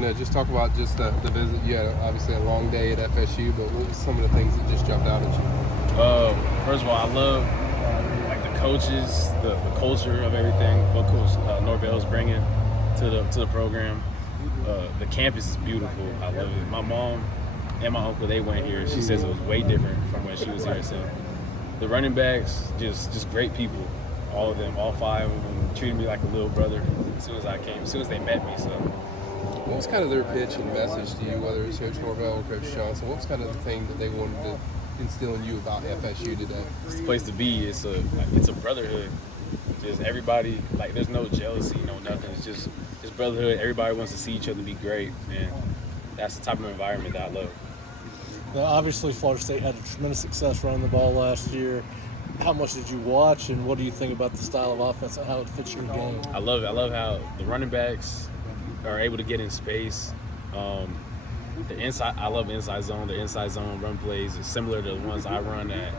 question. Just talk about just the visit. You had obviously a long day at FSU, but what was some of the things that just jumped out at you? First of all, I love like the coaches, the culture of everything. What Coach Norvell's bringing to the program. The campus is beautiful. I love it. My mom and my uncle, they went here. She says it was way different from when she was here. So the running backs, just great people. All of them, all 5 of them, treated me like a little brother as soon as I came, as soon as they met me. So, what was kind of their pitch and message to you, whether it's Coach Norvell or Coach Johnson? What was kind of the thing that they wanted to instill in you about FSU today? It's the place to be. It's a brotherhood. Just everybody, like, there's no jealousy, no nothing. It's just brotherhood. Everybody wants to see each other be great, and that's the type of environment that I love. Now, obviously, Florida State had a tremendous success running the ball last year. How much did you watch, and what do you think about the style of offense and how it fits your game? I love it. I love how the running backs are able to get in space. The inside, I love inside zone. The inside zone run plays is similar to the ones I run at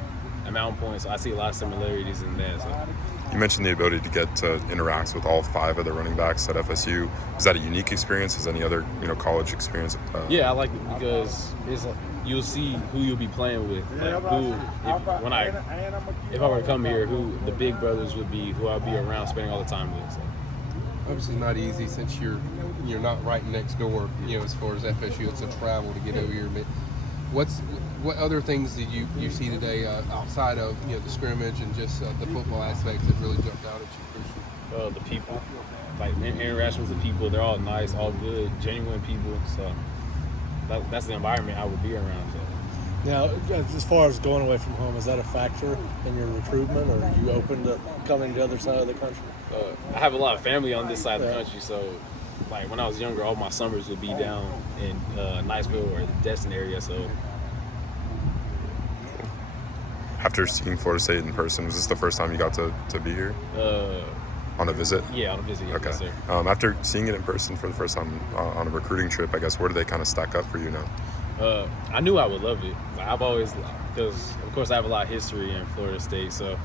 Mountain Point, so I see a lot of similarities in that. So. You mentioned the ability to get to interact with all 5 of the running backs at FSU. Is that a unique experience? Is any other college experience? Yeah, I like it because you'll see who you'll be playing with. Like if I were to come here, who the big brothers would be, who I'll be around, spending all the time with. So. Obviously not easy since you're not right next door. As far as FSU, it's a travel to get over here. But what other things did you see today outside of the scrimmage and just the football aspects that really jumped out at you? The people, like interactions with people, they're all nice, all good, genuine people. So that's the environment I would be around. So. Now, as far as going away from home, is that a factor in your recruitment, or are you open to coming to the other side of the country? I have a lot of family on this side of the country, so like when I was younger, all my summers would be down in Niceville or the Destin area. So. After seeing Florida State in person, was this the first time you got to be here? On a visit? Yeah, on a visit, yeah. Okay. Yes, sir. After seeing it in person for the first time on a recruiting trip, I guess, where do they kind of stack up for you now? I knew I would love it. I've always, because of course I have a lot of history in Florida State, so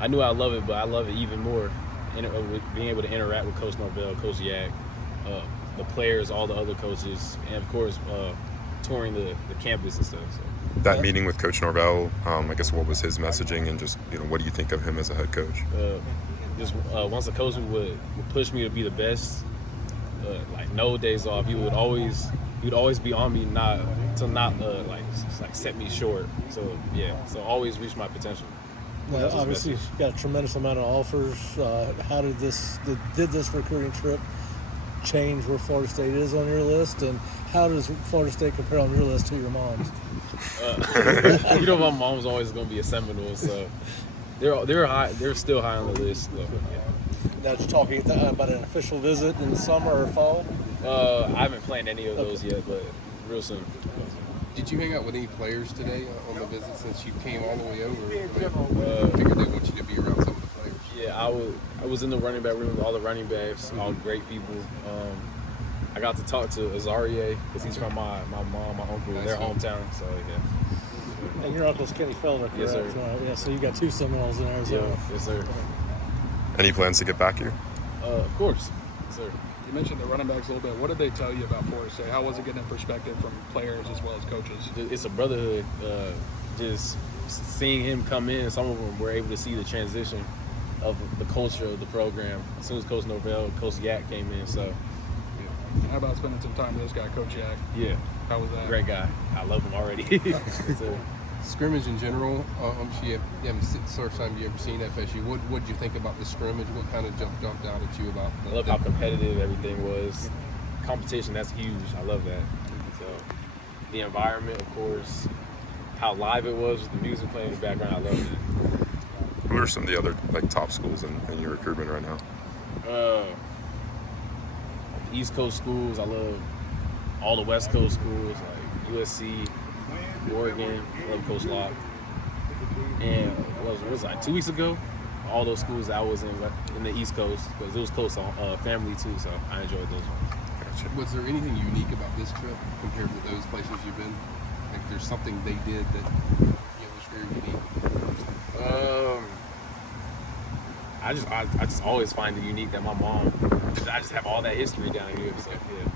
I knew I'd love it, but I love it even more with being able to interact with Coach Norvell, Coach Yak, the players, all the other coaches, and of course touring the campus and stuff. So. That meeting with Coach Norvell, I guess, what was his messaging, and just what do you think of him as a head coach? Once the coach would push me to be the best, like no days off. He would always be on me not set me short. So so always reach my potential. Now, obviously, you've got a tremendous amount of offers. How did this recruiting trip change where Florida State is on your list, and how does Florida State compare on your list to your mom's? My mom's always going to be a Seminole, so they're high. They're still high on the list. So, yeah. Now, you're talking about an official visit in the summer or fall? I haven't planned any of those yet, but real soon. Did you hang out with any players today on the visit since you came all the way over? I figured they want you to be around some of the players. Yeah, I was in the running back room with all the running backs, all great people. I got to talk to Azarie because he's from my mom, my uncle, their hometown. So yeah. And your uncle's Kenny Felder, correct? Yes, sir. So you got 2 Seminoles in Arizona. Yeah, yes, sir. Any plans to get back here? Of course, yes, sir. You mentioned the running backs a little bit. What did they tell you about Florida State? How was it getting a perspective from players as well as coaches? It's a brotherhood. Just seeing him come in, some of them were able to see the transition of the culture of the program. As soon as Coach Norvell, Coach Yak came in, so. And how about spending some time with this guy, Coach Yak? Yeah. How was that? Great guy. I love him already. So, scrimmage in general, I'm sure you haven't the first time you ever seen FSU. What did you think about the scrimmage? What kind of jumped out at you about I love how competitive everything was. Competition, that's huge. I love that. So the environment, of course, how live it was with the music playing in the background, I loved it. Who are some of the other top schools in your recruitment right now? East Coast schools, I love all the West Coast schools like USC, Oregon, I love Coach Locke. And what was it, like 2 weeks ago? All those schools I was in the East Coast, because it was close to family too, so I enjoyed those ones. Gotcha. Was there anything unique about this trip compared to those places you've been? Like there's something they did that was very unique? I just always find it unique that my mom, I just have all that history down here. So, yeah.